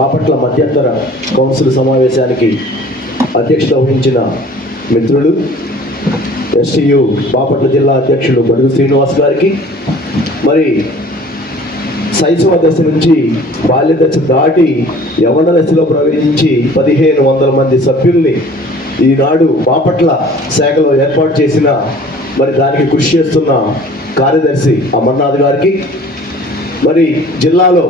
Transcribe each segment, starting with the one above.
బాపట్ల మధ్యంతర కౌన్సిల్ సమావేశానికి అధ్యక్షత వహించిన మిత్రులు ఎస్టీయు బాపట్ల జిల్లా అధ్యక్షుడు బడుగు శ్రీనివాస్ గారికి మరి శైశవ దశ నుంచి బాల్య దశ దాటి యవన దశలో ప్రవేశించి పదిహేను వందల మంది సభ్యుల్ని ఈనాడు బాపట్ల శాఖలో ఏర్పాటు చేసిన మరి దానికి కృషి చేస్తున్న కార్యదర్శి అమర్నాథ్ గారికి మరి జిల్లాలో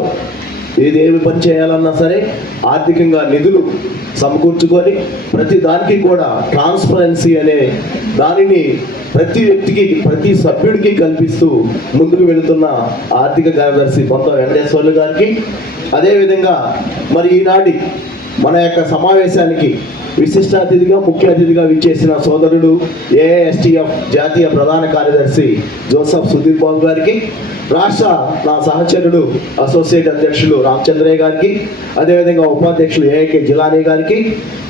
ఏదేమి పని చేయాలన్నా సరే ఆర్థికంగా నిధులు సమకూర్చుకొని ప్రతి దానికి కూడా ట్రాన్స్పరెన్సీ అనే దానిని ప్రతి వ్యక్తికి ప్రతి సభ్యుడికి కల్పిస్తూ ముందుకు వెళుతున్న ఆర్థిక కార్యదర్శి కొంత వెంకటేశ్వర్లు గారికి. అదేవిధంగా మరి ఈనాటి మన యొక్క సమావేశానికి విశిష్ట అతిథిగా ముఖ్య అతిథిగా విచ్చేసిన సోదరుడు ఏఎస్టీఎఫ్ జాతీయ ప్రధాన కార్యదర్శి జోసఫ్ సుధీర్ బాబు గారికి రాష్ట్ర నా సహచరుడు అసోసియేట్ అధ్యక్షులు రామచంద్రయ్య గారికి అదేవిధంగా ఉపాధ్యక్షులు ఏఐకే జిలానీ గారికి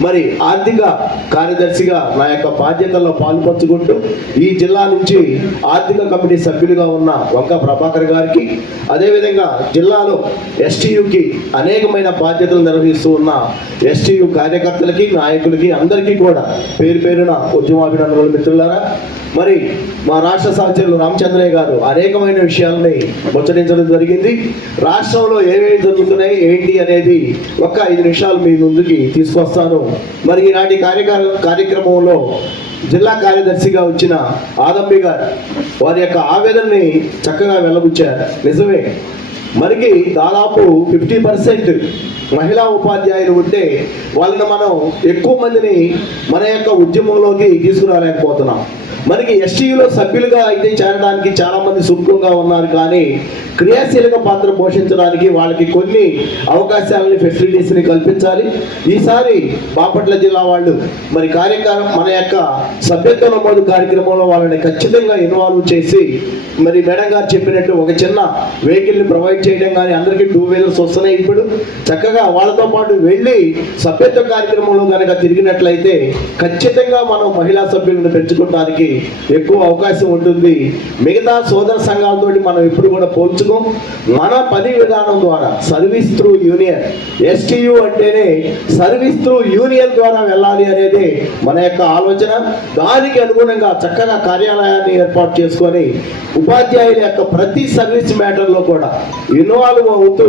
మరి ఆర్థిక కార్యదర్శిగా నా యొక్క బాధ్యతల్లో పాల్పంచుకుంటూ ఈ జిల్లా నుంచి ఆర్థిక కమిటీ సభ్యులుగా ఉన్న వంక ప్రభాకర్ గారికి అదేవిధంగా జిల్లాలో ఎస్టీయుకి అనేకమైన బాధ్యతలు నిర్వహిస్తూ ఉన్న ఎస్టీయు కార్యకర్తలకి నాయకులకి అందరికీ కూడా పేరు పేరున ఉద్యమాభినందనలు మిత్రులారా. మరి మా రాష్ట్ర సహచరులు రామచంద్రయ్య గారు అనేకమైన విషయాలని ముచ్చరించడం జరిగింది. రాష్ట్రంలో ఏమేమి జరుగుతున్నాయి ఏంటి అనేది ఒక్క ఐదు నిమిషాలు మీ ముందుకి తీసుకొస్తాను. మరి ఈనాటి కార్యకార కార్యక్రమంలో జిల్లా కార్యదర్శిగా వచ్చిన ఆదంబి గారు వారి యొక్క ఆవేదనని చక్కగా వెళ్ళబుచ్చారు నిజమే మనకి దాదాపు ఫిఫ్టీ పర్సెంట్ మహిళా ఉపాధ్యాయులు ఉంటే వాళ్ళని మనం ఎక్కువ మందిని మన యొక్క ఉద్యమంలోకి తీసుకురాలేకపోతున్నాం. మనకి ఎస్టీలో సభ్యులుగా అయితే చేరడానికి చాలా మంది సుముఖంగా ఉన్నారు. కానీ క్రియాశీలక పాత్ర పోషించడానికి వాళ్ళకి కొన్ని అవకాశాలని ఫెసిలిటీస్ని కల్పించాలి. ఈసారి బాపట్ల జిల్లా వాళ్ళు మరి కార్యక్రమం మన యొక్క సభ్యత్వ నమోదు కార్యక్రమంలో వాళ్ళని ఖచ్చితంగా ఇన్వాల్వ్ చేసి మరి మేడం గారు చెప్పినట్టు ఒక చిన్న వెహికల్ని ప్రొవైడ్ చేయడం కానీ అందరికీ టూ వీలర్స్ వస్తున్నాయి ఇప్పుడు. చక్కగా వాళ్ళతో పాటు వెళ్ళి సభ్యత్వ కార్యక్రమంలో కనుక తిరిగినట్లయితే ఖచ్చితంగా మనం మహిళా సభ్యులను పెంచుకోవడానికి ఎక్కువ అవకాశం ఉంటుంది. మిగతా సోదర సంఘాలతోటి మనం ఎప్పుడు కూడా పోల్చుకోం. మన పని విధానం ద్వారా సర్వీస్ త్రూ యూనియన్ ఎస్టీయు అంటేనే సర్వీస్ త్రూ యూనియన్ ద్వారా వెళ్ళాలి అనేది మన యొక్క ఆలోచన. దానికి అనుగుణంగా చక్కగా కార్యాలయాన్ని ఏర్పాటు చేసుకొని ఉపాధ్యాయుల యొక్క ప్రతి సర్వీస్ మ్యాటర్లో కూడా ఇన్వాల్వ్ అవుతూ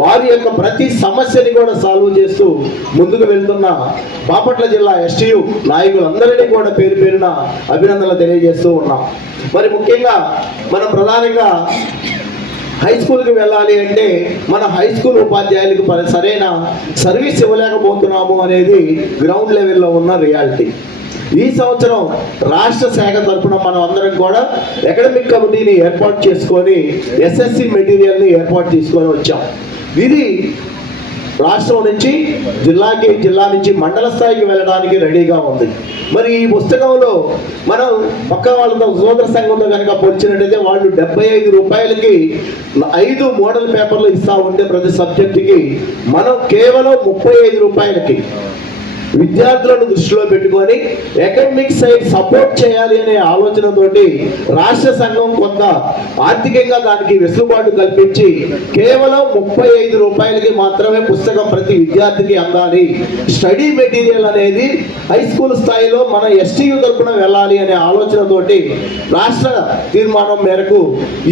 వారి యొక్క ప్రతి సమస్యని కూడా సాల్వ్ చేస్తూ ముందుకు వెళ్తున్న బాపట్ల జిల్లా ఎస్టీయు నాయకులందరినీ కూడా పేరు పేరున కృతజ్ఞతలు తెలియజేస్తూ ఉన్నాం. మరి ముఖ్యంగా మనం ప్రధానంగా హై స్కూల్కి వెళ్ళాలి అంటే మన హై స్కూల్ ఉపాధ్యాయులకు సరైన సర్వీస్ ఇవ్వలేకపోతున్నాము అనేది గ్రౌండ్ లెవెల్లో ఉన్న రియాలిటీ ఈ సంవత్సరం రాష్ట్ర శాఖ తరఫున మనం అందరం కూడా అకాడమిక్ కమిటీని ఏర్పాటు చేసుకొని ఎస్ఎస్సి మెటీరియల్ని ఏర్పాటు చేసుకొని వచ్చాం. ఇది రాష్ట్రం నుంచి జిల్లాకి జిల్లా నుంచి మండల స్థాయికి వెళ్ళడానికి రెడీగా ఉంది. మరి ఈ పుస్తకంలో మనం పక్క వాళ్ళతో సోదర సంఘంతో కనుక పోల్చినట్టయితే వాళ్ళు డెబ్బై ఐదు రూపాయలకి ఐదు మోడల్ పేపర్లు ఇస్తా ఉంటే ప్రతి సబ్జెక్టుకి మనం కేవలం ముప్పై ఐదు రూపాయలకి విద్యార్థులను దృష్టిలో పెట్టుకొని అకాడమిక్ సైడ్ సపోర్ట్ చేయాలి అనే ఆలోచనతోటి రాష్ట్ర సంఘం కొంత ఆర్థికంగా దానికి వెసులుబాటు కల్పించి కేవలం ముప్పై ఐదు రూపాయలకి మాత్రమే పుస్తకం ప్రతి విద్యార్థికి అందాలి. స్టడీ మెటీరియల్ అనేది హై స్కూల్ స్థాయిలో మన ఎస్టీయు తరపున వెళ్ళాలి అనే ఆలోచనతోటి రాష్ట్ర తీర్మానం మేరకు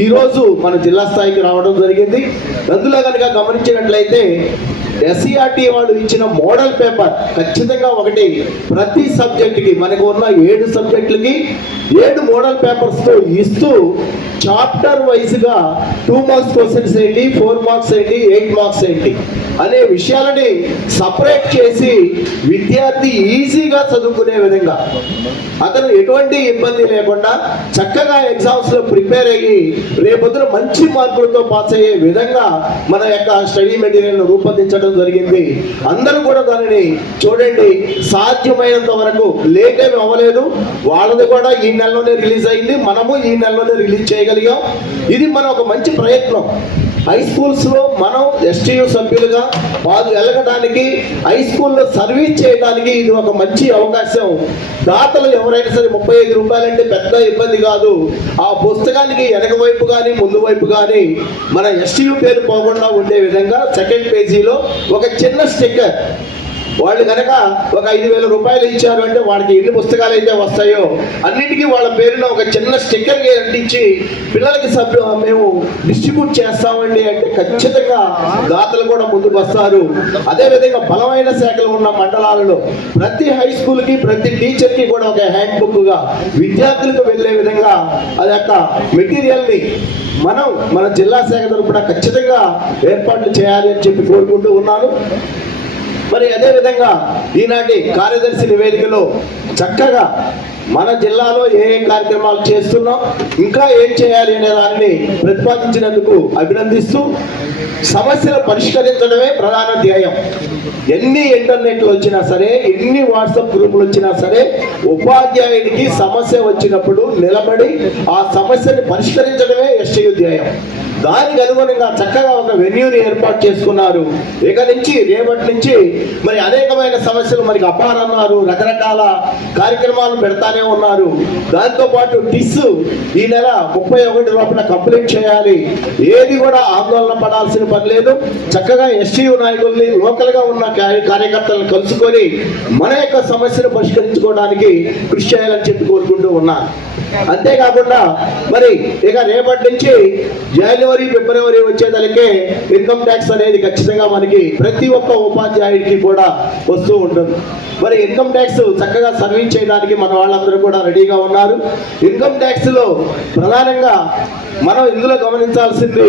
ఈరోజు మన జిల్లా స్థాయికి రావడం జరిగింది. అందులో కనుక గమనించినట్లయితే ఎస్సీఆర్టీ వాళ్ళు ఇచ్చిన మోడల్ పేపర్ ఖచ్చితంగా ఒకటి. ప్రతి సబ్జెక్టుకి మనకు ఉన్న ఏడు సబ్జెక్టులకి ఏడు మోడల్ పేపర్స్తో ఇస్తూ చాప్టర్ వైజ్గా టూ మార్క్స్ క్వశ్చన్స్ ఏంటి ఫోర్ మార్క్స్ ఏంటి ఎయిట్ మార్క్స్ ఏంటి అనే విషయాలని సపరేట్ చేసి విద్యార్థి ఈజీగా చదువుకునే విధంగా. అతను ఎటువంటి ఇబ్బంది లేకుండా చక్కగా ఎగ్జామ్స్లో ప్రిపేర్ అయ్యి రేపొద్దున మంచి మార్కులతో పాస్ అయ్యే విధంగా మన యొక్క స్టడీ మెటీరియల్ను రూపొందించడం జరిగింది. అందరూ కూడా దానిని చూడండి సాధ్యమైనంత వరకు లేట్ ఏమి అవ్వలేదు. వాళ్ళది కూడా ఈ నెలలోనే రిలీజ్ అయింది. మనము ఈ నెలలోనే రిలీజ్ చేయగలిగాం. ఇది మన ఒక మంచి ప్రయత్నం. హై స్కూల్స్లో మనం ఎస్టీయు సభ్యులుగా వాళ్ళు వెళ్ళడానికి హై స్కూల్లో సర్వీస్ చేయడానికి ఇది ఒక మంచి అవకాశం. దాతలు ఎవరైనా సరే ముప్పై ఐదు రూపాయలంటే పెద్ద ఇబ్బంది కాదు. ఆ పుస్తకానికి వెనక వైపు కానీ ముందు వైపు కానీ మన ఎస్టీయు పేరు పోకుండా ఉండే విధంగా సెకండ్ పేజీలో ఒక చిన్న స్టిక్కర్ వాళ్ళు కనుక ఒక ఐదు వేల రూపాయలు ఇచ్చారు అంటే వాళ్ళకి ఎన్ని పుస్తకాలు అయితే వస్తాయో అన్నిటికీ వాళ్ళ పేరున ఒక చిన్న స్టిక్కర్ అంటించి పిల్లలకి సభ్యు మేము డిస్ట్రిబ్యూట్ చేస్తామండి అంటే ఖచ్చితంగా దాతలు కూడా ముందుకు వస్తారు. అదేవిధంగా బలమైన శాఖలు ఉన్న మండలాలలో ప్రతి హై స్కూల్కి ప్రతి టీచర్కి కూడా ఒక హ్యాండ్ బుక్గా విద్యార్థులకు వెళ్ళే విధంగా అది యొక్క మెటీరియల్ని మనం మన జిల్లా శాఖ తరపున ఖచ్చితంగా ఏర్పాట్లు చేయాలి అని చెప్పి కోరుకుంటూ ఉన్నాను. మరి అదే విధంగా ఈనాటి కార్యదర్శి నివేదికలో చక్కగా మన జిల్లాలో ఏ ఏ కార్యక్రమాలు చేస్తున్నాం ఇంకా ఏం చేయాలి అనే దాన్ని ప్రతిపాదించినందుకు అభినందిస్తూ సమస్యలు పరిష్కరించడమే ప్రధాన ధ్యేయం. ఎన్ని ఇంటర్నెట్లు వచ్చినా సరే ఎన్ని వాట్సాప్ గ్రూపులు వచ్చినా సరే ఉపాధ్యాయుడికి సమస్య వచ్చినప్పుడు నిలబడి ఆ సమస్యని పరిష్కరించడమే ఎస్టీయు ధ్యేయం. దానికి అనుగుణంగా చక్కగా ఒక వెన్యూని ఏర్పాటు చేసుకున్నారు. ఇక నుంచి రేపటి నుంచి మరి అనేకమైన సమస్యలు మనకి అపారన్నారు రకరకాల కార్యక్రమాలు పెడతానే ఉన్నారు. దాంతోపాటు టిస్ ఈ నెల ముప్పై ఒకటి లోపల కంప్లీట్ చేయాలి. ఏది కూడా ఆందోళన పడాల్సిన పని లేదు. చక్కగా ఎస్టీయు నాయకుల్ని లోకల్గా ఉన్న కార్య- కార్యకర్తలను కలుసుకొని మన యొక్క సమస్యను పరిష్కరించుకోవడానికి కృషి చేయాలని చెప్పి కోరుకుంటూ ఉన్నాను. అంతేకాకుండా మరి ఇక రేపటి నుంచి జనవరి ఫిబ్రవరి వచ్చేదానికే ఇన్కమ్ ట్యాక్స్ అనేది ఖచ్చితంగా మనకి ప్రతి ఒక్క ఉపాధ్యాయుడికి కూడా వస్తూ ఉంటుంది. మరి ఇన్కమ్ ట్యాక్స్ చక్కగా సర్వీస్ చేయడానికి మన వాళ్ళందరూ కూడా రెడీగా ఉన్నారు. ఇన్కమ్ ట్యాక్స్లో ప్రధానంగా మనం ఇందులో గమనించాల్సింది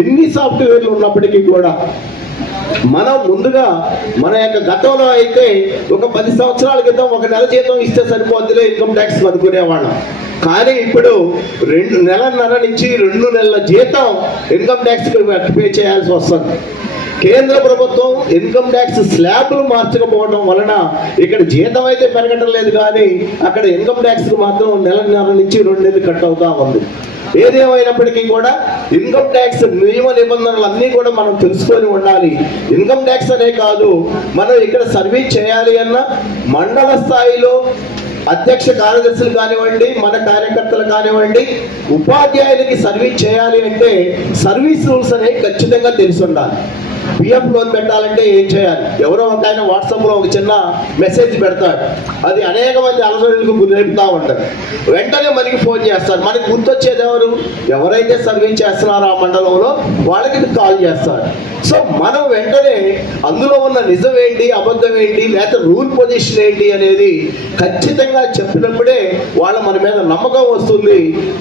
ఎన్ని సాఫ్ట్వేర్లు ఉన్నప్పటికీ కూడా మనం ముందుగా మన యొక్క గతంలో అయితే ఒక పది సంవత్సరాల క్రితం ఒక నెల జీతం ఇస్తే సరిపోద్దిలే ఇన్కమ్ ట్యాక్స్ అనుకునేవాళ్ళం కానీ ఇప్పుడు రెండు నెలన్నర నుంచి రెండు నెలల జీతం ఇన్కమ్ ట్యాక్స్ పే చేయాల్సి వస్తుంది. కేంద్ర ప్రభుత్వం ఇన్కమ్ ట్యాక్స్ స్లాబ్లు మార్చకపోవడం వలన ఇక్కడ జీతం అయితే పెరగడం లేదు కానీ అక్కడ ఇన్కమ్ ట్యాక్స్కి మాత్రం నెలన్నర నుంచి రెండు నెలలు కట్ అవుతా ఉంది. ఏదేమైనప్పటికీ కూడా ఇన్కమ్ ట్యాక్స్ నియమ నిబంధనలు అన్నీ కూడా మనం తెలుసుకొని ఉండాలి. ఇన్కమ్ ట్యాక్స్ అనే కాదు మనం ఇక్కడ సర్వీస్ చేయాలి అన్న మండల స్థాయిలో అధ్యక్ష కార్యదర్శులు కానివ్వండి మన కార్యకర్తలు కానివ్వండి ఉపాధ్యాయులకి సర్వీస్ చేయాలి అంటే సర్వీస్ రూల్స్ అనేవి ఖచ్చితంగా తెలిసి ఉండాలి పిఎఫ్ లోన్ పెట్టాలంటే ఏం చేయాలి? ఎవరో ఒక ఆయన వాట్సాప్లో ఒక చిన్న మెసేజ్ పెడతాడు. అది అనేక మంది అలసరులకు గురేపుతా ఉంటారు వెంటనే మనకి ఫోన్ చేస్తారు మనకి గుర్తొచ్చేది ఎవరు? ఎవరైతే సర్వీస్ చేస్తున్నారో ఆ మండలంలో వాళ్ళకి కాల్ చేస్తారు సో మనం వెంటనే అందులో ఉన్న నిజం ఏంటి? అబద్ధం ఏంటి? లేకపోతే రూల్ పొజిషన్ ఏంటి అనేది ఖచ్చితంగా చెప్పినప్పుడే వాళ్ళ మన మీద నమ్మకం వస్తుంది.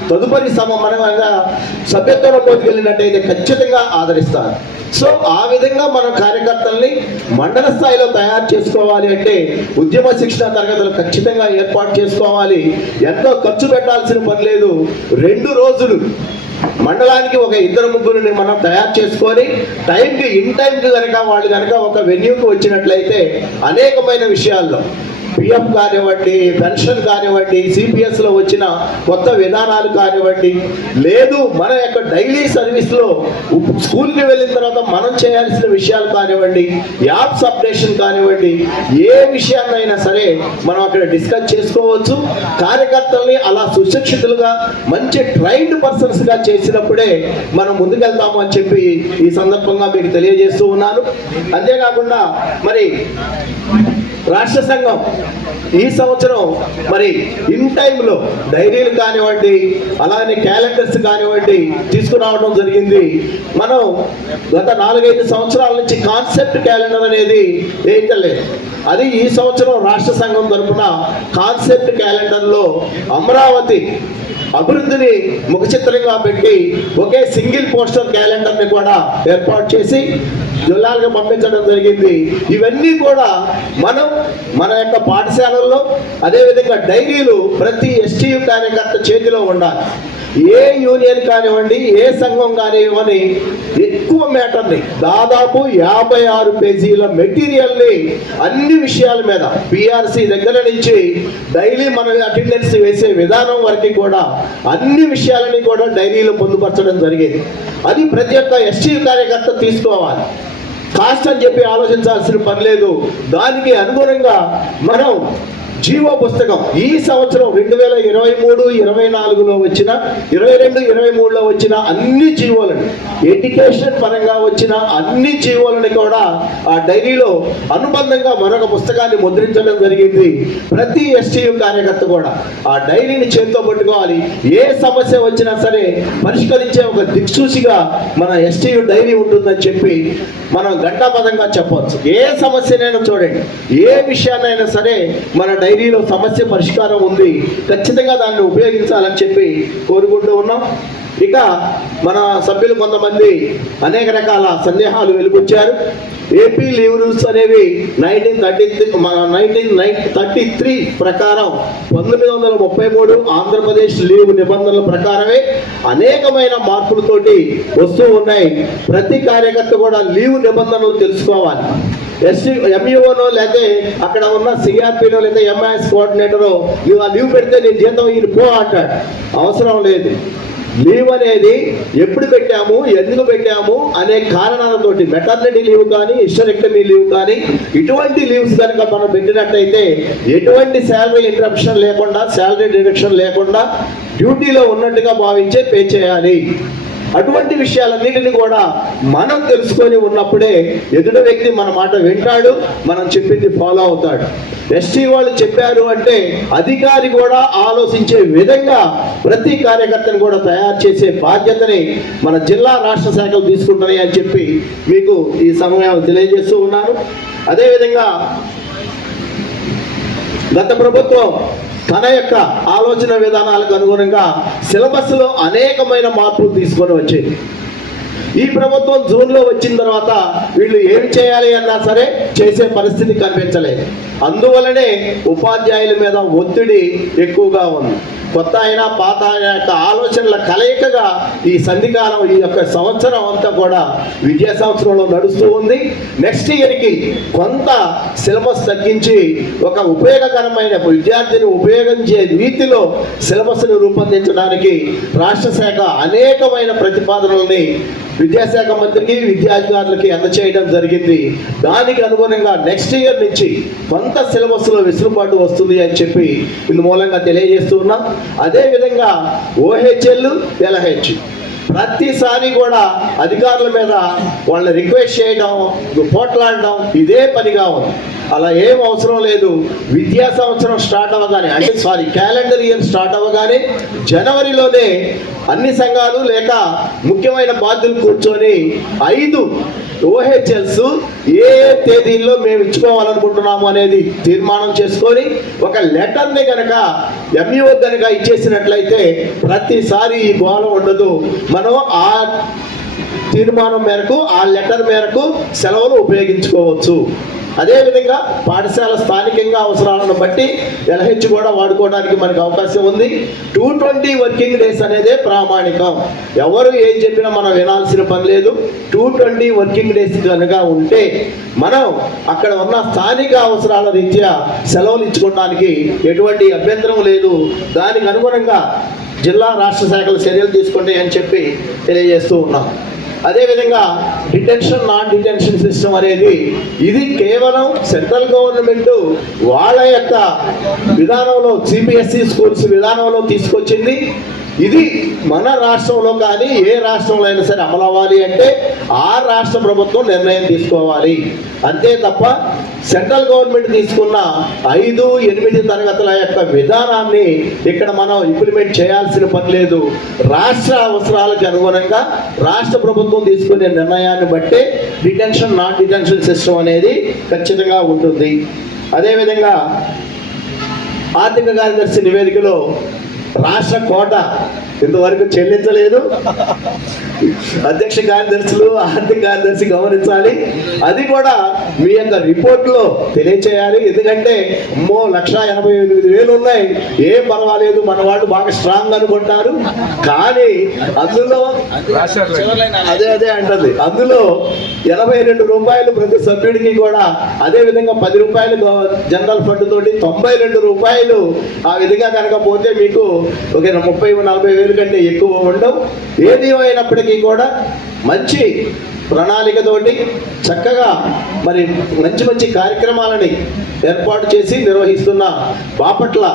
తదుపరి సమ మనగా సభ్యత్వంలోకి వెళ్ళినట్టయితే ఖచ్చితంగా ఆదరిస్తారు. సో ఆ విధంగా మనం కార్యకర్తల్ని మండల స్థాయిలో తయారు చేసుకోవాలి అంటే ఉద్యమ శిక్షణ తరగతులు ఖచ్చితంగా ఏర్పాటు చేసుకోవాలి. ఎంతో ఖర్చు పెట్టాల్సిన పని లేదు. రెండు రోజులు మండలానికి ఒక ఇద్దరు ముగ్గురిని మనం తయారు చేసుకొని టైంకి ఇన్ టైంకి కనుక వాళ్ళు కనుక ఒక వెన్యూకి వచ్చినట్లయితే అనేకమైన విషయాల్లో పిఎం కానివ్వండి పెన్షన్ కానివ్వండి సిపిఎస్లో వచ్చిన కొత్త విధానాలు కానివ్వండి లేదు మన యొక్క డైలీ సర్వీస్లో స్కూల్కి వెళ్ళిన తర్వాత మనం చేయాల్సిన విషయాలు కానివ్వండి యాప్స్ అప్డేషన్ కానివ్వండి ఏ విషయాన్నైనా సరే మనం అక్కడ డిస్కస్ చేసుకోవచ్చు. కార్యకర్తల్ని అలా సుశిక్షితులుగా మంచి ట్రైన్డ్ పర్సన్స్గా చేసినప్పుడే మనం ముందుకెళ్తాము అని చెప్పి ఈ సందర్భంగా మీకు తెలియజేస్తూ ఉన్నాను. అంతేకాకుండా మరి రాష్ట్ర సంఘం ఈ సంవత్సరం మరి ఇన్ టైంలో డైరీలు కానివ్వండి అలానే క్యాలెండర్స్ కానివ్వండి తీసుకురావడం జరిగింది. మనం గత నాలుగైదు సంవత్సరాల నుంచి కాన్సెప్ట్ క్యాలెండర్ అనేది వేయటలేదు. అది ఈ సంవత్సరం రాష్ట్ర సంఘం తరఫున కాన్సెప్ట్ క్యాలెండర్లో అమరావతి అభివృద్ధిని ముఖచిత్రంగా పెట్టి ఒకే సింగిల్ పోస్టర్ క్యాలెండర్ని కూడా ఏర్పాటు చేసి జిల్లాలకు పంపించడం జరిగింది. ఇవన్నీ కూడా మనం మన యొక్క పాఠశాలల్లో అదేవిధంగా డైరీలు ప్రతి ఎస్టీ కార్యకర్త చేతిలో ఉండాలి. ఏ యూనియన్ కానివ్వండి ఏ సంఘం కానివ్వని ఎక్కువ మ్యాటర్ని దాదాపు యాభై ఆరు పేజీల మెటీరియల్ని అన్ని విషయాల మీద పిఆర్సీ దగ్గర నుంచి డైలీ మనం అటెండెన్స్ వేసే విధానం వరకు కూడా అన్ని విషయాలని కూడా డైరీలో పొందుపరచడం జరిగేది. అది ప్రతి ఒక్క ఎస్టీ కార్యకర్త తీసుకోవాలి. కాస్ట్ అని చెప్పి ఆలోచించాల్సిన పని లేదు. దానికి అనుగుణంగా మనం జీవో పుస్తకం. ఈ సంవత్సరం రెండు వేల ఇరవై మూడు ఇరవై నాలుగులో వచ్చిన ఇరవై రెండు ఇరవై మూడులో వచ్చిన అన్ని జీవోలను ఎడ్యుకేషన్ పరంగా వచ్చిన అన్ని జీవోలను కూడా ఆ డైరీలో అనుబంధంగా మరొక పుస్తకాన్ని ముద్రించడం జరిగింది. ప్రతి ఎస్టీయు కార్యకర్త కూడా ఆ డైరీని చేతితో పట్టుకోవాలి. ఏ సమస్య వచ్చినా సరే పరిష్కరించే ఒక దిక్సూచిగా మన ఎస్టీయు డైరీ ఉంటుందని చెప్పి మనం గంటాపదంగా చెప్పవచ్చు. ఏ సమస్యనైనా చూడండి. ఏ విషయాన్నైనా సరే మన డైరీలో సమస్య పరిష్కారం ఉంది. ఖచ్చితంగా దాన్ని ఉపయోగించాలని చెప్పి కోరుకుంటూ ఉన్నాం. ఇక మన సభ్యులు కొంతమంది అనేక రకాల సందేహాలు వెలుగుచ్చారు. ఏపీ లీవ్ రూల్స్ అనేవి నైన్టీన్ థర్టీ మన నైన్టీన్ థర్టీ త్రీ ప్రకారం పంతొమ్మిది వందల ముప్పై మూడు ఆంధ్రప్రదేశ్ లీవ్ నిబంధనల ప్రకారమే అనేకమైన మార్పులతోటి వస్తూ ఉన్నాయి. ప్రతి కార్యకర్త కూడా లీవ్ నిబంధనలు తెలుసుకోవాలి. ఎస్సీ ఎంఈఓనో లేకపోతే అక్కడ ఉన్న సిఆర్పినో లేదా ఎంఐఎస్ కోఆర్డినేటరో ఇవాళ లీవ్ పెడితే నేను జీతం ఈయన పో అంటాడు. అవసరం లేదు. లీవ్ అనేది ఎప్పుడు పెట్టాము ఎందుకు పెట్టాము అనే కారణాలతోటి మెటర్నిటీ లీవ్ కానీ ఇష్టరెక్టమీ లీవ్ కానీ ఇటువంటి లీవ్స్ కనుక మనం పెట్టినట్టయితే ఎటువంటి శాలరీ ఇంటరప్షన్ లేకుండా శాలరీ డిడక్షన్ లేకుండా డ్యూటీలో ఉన్నట్టుగా భావించే పే చేయాలి. అటువంటి విషయాలన్నిటిని కూడా మనం తెలుసుకొని ఉన్నప్పుడే ఎదుటి వ్యక్తి మన మాట వింటాడు మనం చెప్పింది ఫాలో అవుతాడు. ఎస్టీ వాళ్ళు చెప్పారు అంటే అధికారి కూడా ఆలోచించే విధంగా ప్రతి కార్యకర్తను కూడా తయారు చేసే బాధ్యతని మన జిల్లా రాష్ట్ర శాఖలు తీసుకుంటున్నాయి అని చెప్పి మీకు ఈ సమయం తెలియజేస్తూ ఉన్నాను. అదేవిధంగా గత ప్రభుత్వం తన యొక్క ఆలోచన విధానాలకు అనుగుణంగా సిలబస్లో అనేకమైన మార్పులు తీసుకొని వచ్చింది ఈ ప్రభుత్వం జూన్లో వచ్చిన తర్వాత వీళ్ళు ఏం చేయాలి అన్నా సరే చేసే పరిస్థితి కనిపించలేదు. అందువలనే ఉపాధ్యాయుల మీద ఒత్తిడి ఎక్కువగా ఉంది. కొత్త అయినా పాత అయినా యొక్క ఆలోచనల కలయికగా ఈ సంధికాలం ఈ యొక్క సంవత్సరం అంతా కూడా విద్యా సంవత్సరంలో నడుస్తూ ఉంది. నెక్స్ట్ ఇయర్కి కొంత సిలబస్ తగ్గించి ఒక ఉపయోగకరమైన విద్యార్థిని ఉపయోగించే రీతిలో సిలబస్ను రూపొందించడానికి రాష్ట్ర శాఖ అనేకమైన ప్రతిపాదనల్ని విద్యాశాఖ మంత్రికి విద్యాధికారులకి అందచేయడం జరిగింది. దానికి అనుగుణంగా నెక్స్ట్ ఇయర్ నుంచి కొంత సిలబస్లో వెసులుబాటు వస్తుంది అని చెప్పి ఇందు మూలంగా తెలియజేస్తున్నాం అదే అదేవిధంగా ఓహెచ్ఎల్ ఎల్హెచ్ ప్రతిసారి కూడా అధికారుల మీద వాళ్ళని రిక్వెస్ట్ చేయడం పోట్లాడడం ఇదే పనిగా ఉంది. అలా ఏం అవసరం లేదు. విద్యా సంవత్సరం స్టార్ట్ అవ్వగానే అంటే సారీ క్యాలెండర్ ఇయర్ స్టార్ట్ అవ్వగానే జనవరిలోనే అన్ని సంఘాలు లేక ముఖ్యమైన బాధ్యులు కూర్చొని ఐదు ఓహెచ్ఎల్స్ ఏ ఏ తేదీల్లో మేము ఇచ్చుకోవాలనుకుంటున్నాము అనేది తీర్మానం చేసుకొని ఒక లెటర్ని కనుక ఎంఈఓ కనుక ఇచ్చేసినట్లయితే ప్రతిసారి ఈ గోళ ఉండదు. మనం ఆ తీర్మానం మేరకు ఆ లెటర్ మేరకు సెలవులు ఉపయోగించుకోవచ్చు. అదేవిధంగా పాఠశాల స్థానికంగా అవసరాలను బట్టి ఎల్హెచ్ కూడా వాడుకోవడానికి మనకు అవకాశం ఉంది. టూ ట్వంటీ వర్కింగ్ డేస్ అనేదే ప్రామాణికం. ఎవరు ఏం చెప్పినా మనం వినాల్సిన పని లేదు. టూ ట్వంటీ వర్కింగ్ డేస్ కనుక ఉంటే మనం అక్కడ ఉన్న స్థానిక అవసరాల రీత్యా సెలవులు ఇచ్చుకోవడానికి ఎటువంటి అభ్యంతరం లేదు. దానికి అనుగుణంగా జిల్లా రాష్ట్ర శాఖలు చర్యలు తీసుకుంటాయి అని చెప్పి తెలియజేస్తూ ఉన్నాం. అదేవిధంగా డిటెన్షన్ నాన్ డిటెన్షన్ సిస్టమ్ అనేది ఇది కేవలం సెంట్రల్ గవర్నమెంట్ వాళ్ళ యొక్క విధానంలో సిబిఎస్ఈ స్కూల్స్ విధానంలో తీసుకొచ్చింది. ఇది మన రాష్ట్రంలో కానీ ఏ రాష్ట్రంలో అయినా సరే అమలవ్వాలి అంటే ఆ రాష్ట్ర ప్రభుత్వం నిర్ణయం తీసుకోవాలి. అంతే తప్ప సెంట్రల్ గవర్నమెంట్ తీసుకున్న ఐదు ఎనిమిది తరగతుల యొక్క విధానాన్ని ఇక్కడ మనం ఇంప్లిమెంట్ చేయాల్సిన పని లేదు. రాష్ట్ర అవసరాలకు అనుగుణంగా రాష్ట్ర ప్రభుత్వం తీసుకునే నిర్ణయాన్ని బట్టే డిటెన్షన్ నాన్ డిటెన్షన్ సిస్టమ్ అనేది ఖచ్చితంగా ఉంటుంది. అదేవిధంగా ఆర్థిక కార్యదర్శి నివేదికలో రాష్ట్ర కోట ఇంతవరకు చెల్లించలేదు. అధ్యక్ష కార్యదర్శులు ఆర్థిక కార్యదర్శి గమనించాలి. అది కూడా మీ యొక్క రిపోర్ట్లో తెలియచేయాలి. ఎందుకంటే అమ్మో లక్ష ఎనభై ఎనిమిది వేలు ఉన్నాయి. ఏం పర్వాలేదు మన వాళ్ళు బాగా స్ట్రాంగ్ అనుకుంటారు కానీ అందులో అదే అదే అంటది. అందులో ఎనభై రెండు రూపాయలు ప్రతి సభ్యుడికి కూడా అదే విధంగా పది రూపాయలు జనరల్ ఫండ్ తోటి తొంభై రెండు రూపాయలు ఆ విధంగా కనుక పోతే మీకు ఒక ముప్పై నలభై వేలు కంటే ఎక్కువ ఉండవు. ఏది అయినప్పటికీ కూడా మంచి ప్రణాళికతోటి చక్కగా మరి మంచి మంచి కార్యక్రమాలని ఏర్పాటు చేసి నిర్వహిస్తున్న బాపట్ల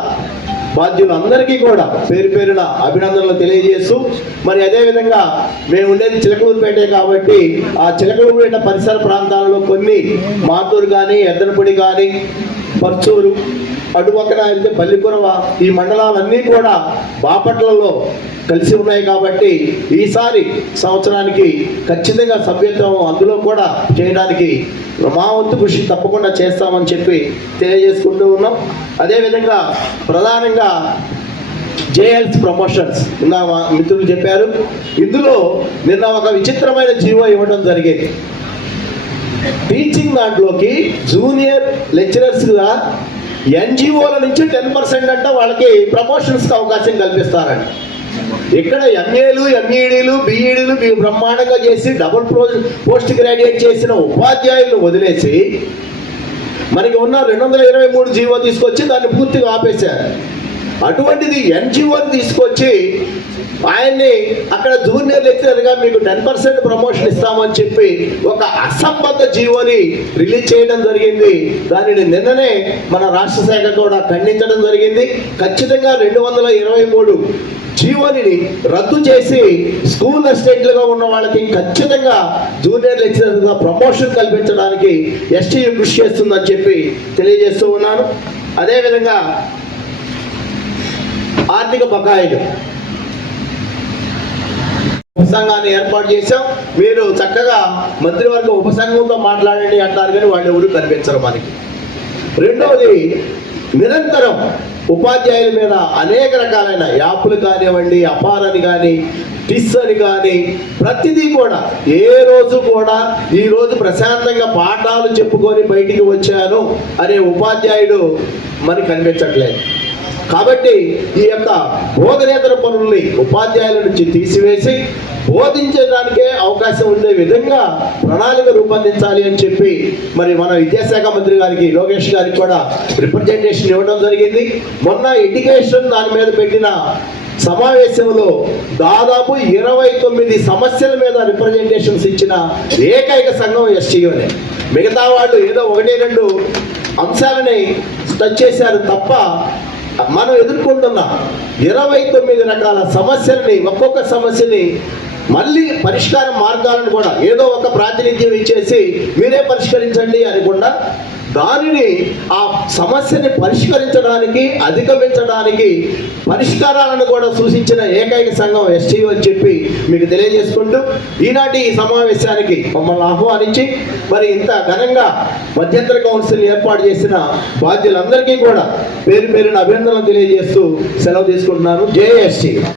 బాధ్యులందరికీ కూడా పేరు పేరున అభినందనలు తెలియజేస్తూ మరి అదేవిధంగా మేము ఉండేది చిలకలూరుపేటే కాబట్టి ఆ చిలకలూరుపేట పరిసర ప్రాంతాలలో కొన్ని మాతూరు కానీ ఎద్దనపూడి కానీ పర్చూరు అటుపక్కన వెళ్తే పల్లిపురవ ఈ మండలాలన్నీ కూడా బాపట్లలో కలిసి ఉన్నాయి కాబట్టి ఈసారి సంవత్సరానికి ఖచ్చితంగా సభ్యత్వం అందులో కూడా చేయడానికి మా వంతు కృషి తప్పకుండా చేస్తామని చెప్పి తెలియజేసుకుంటూ ఉన్నాం. అదేవిధంగా ప్రధానంగా జేఎల్స్ ప్రమోషన్స్ నిన్న మా మిత్రులు చెప్పారు. ఇందులో నిన్న ఒక విచిత్రమైన జీవో ఇవ్వడం జరిగింది. టీచింగ్ దాంట్లోకి జూనియర్ లెక్చరర్స్గా ఎన్జిఓల నుంచి టెన్ పర్సెంట్ అంట వాళ్ళకి ప్రమోషన్స్కి అవకాశం కల్పిస్తారండి. ఇక్కడ ఎంఏలు ఎంఈడీలు బీఈడీలు మీరు బ్రహ్మాండంగా చేసి డబుల్ ప్రో పోస్ట్ గ్రాడ్యుయేట్ చేసిన ఉపాధ్యాయులను వదిలేసి మనకి ఉన్న రెండు వందల ఇరవై మూడు జీవో తీసుకొచ్చి దాన్ని పూర్తిగా ఆపేశారు. అటువంటిది ఎన్జిఓని తీసుకొచ్చి ఆయన్ని అక్కడ జూనియర్ లెక్చరర్గా మీకు టెన్ పర్సెంట్ ప్రమోషన్ ఇస్తామని చెప్పి ఒక అసంబద్ధ జీవోని రిలీజ్ చేయడం జరిగింది. దానిని నిన్ననే మన రాష్ట్ర శాఖ కూడా ఖండించడం జరిగింది. ఖచ్చితంగా రెండు వందల ఇరవై మూడు జీవోని రద్దు చేసి స్కూల్ అసిస్టెంట్లుగా ఉన్న వాళ్ళకి ఖచ్చితంగా జూనియర్ లెక్చరర్గా ప్రమోషన్ కల్పించడానికి ఎస్టీ కృషి చేస్తుందని చెప్పి తెలియజేస్తూ ఉన్నాను. అదేవిధంగా ఆర్థిక బకాయిలు. ఉపసంఘాన్ని ఏర్పాటు చేశాం. మీరు చక్కగా మంత్రివర్గ ఉపసంఘంతో మాట్లాడండి అంటారు కానీ వాళ్ళు ఎవరు కనిపించరు మనకి. రెండవది నిరంతరం ఉపాధ్యాయుల మీద అనేక రకాలైన యాప్లు కానివ్వండి అపారని కానీ టిస్ అని కానీ ప్రతిదీ కూడా ఏ రోజు కూడా ఈరోజు ప్రశాంతంగా పాఠాలు చెప్పుకొని బయటికి వచ్చాను అనే ఉపాధ్యాయుడు మనకి కనిపించట్లేదు. కాబట్టి ఈ యొక్క బోధనేతర పనుల్ని ఉపాధ్యాయుల నుంచి తీసివేసి బోధించడానికే అవకాశం ఉండే విధంగా ప్రణాళిక రూపొందించాలి అని చెప్పి మరి మన విద్యాశాఖ మంత్రి గారికి లోకేష్ గారికి కూడా రిప్రజెంటేషన్ ఇవ్వడం జరిగింది. మొన్న ఎడ్యుకేషన్ దాని మీద పెట్టిన సమావేశంలో దాదాపు ఇరవై తొమ్మిది సమస్యల మీద రిప్రజెంటేషన్స్ ఇచ్చిన ఏకైక సంఘం ఎస్టీఓనే. మిగతా వాళ్ళు ఏదో ఒకటి రెండు అంశాలని టచ్ చేశారు తప్ప మనం ఎదుర్కొంటున్న ఇరవై తొమ్మిది రకాల సమస్యల్ని ఒక్కొక్క సమస్యని మళ్ళీ పరిష్కార మార్గాలను కూడా ఏదో ఒక ప్రాతినిధ్యం ఇచ్చేసి మీరే పరిష్కరించండి అనకుండా దానిని ఆ సమస్యని పరిష్కరించడానికి అధిగమించడానికి పరిష్కారాలను కూడా సూచించిన ఏకైక సంఘం ఎస్టీ అని చెప్పి మీకు తెలియజేసుకుంటూ ఈనాటి ఈ సమావేశానికి మమ్మల్ని ఆహ్వానించి మరి ఇంత ఘనంగా మధ్యంతర కౌన్సిల్ ఏర్పాటు చేసిన బాధ్యులందరికీ కూడా పేరు పేరున అభినందనలు తెలియజేస్తూ సెలవు తీసుకుంటున్నాను. జేఎస్టీ